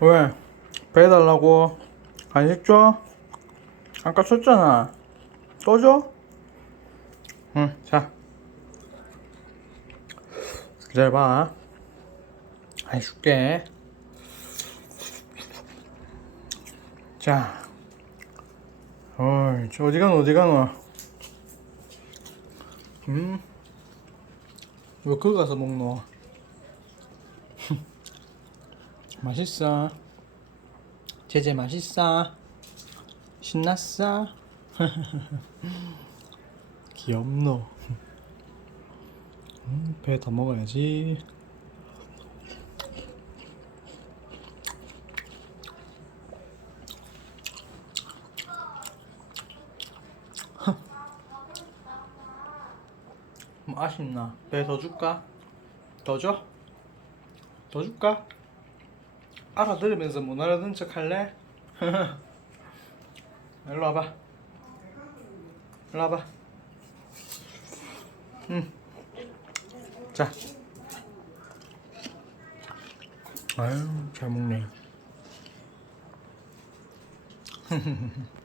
왜? 배 달라고? 간식 줘? 아까 줬잖아. 또 줘? 응, 자. 기다려봐. 아이, 줄게. 자. 어이, 저 어디 가노, 어디 가노? 음? 왜 거기 가서 먹노? 맛있어. 제제 맛있어. 신났어. 귀엽노. 음, 배더 먹어야지. 뭐 아쉽나? 배 더 줄까? 더 줘? 더 줄까? 알아들으면서 못 알아듣는 척 할래? 일로 와봐. 일로 와봐. 응. 자. 아유, 잘 먹네.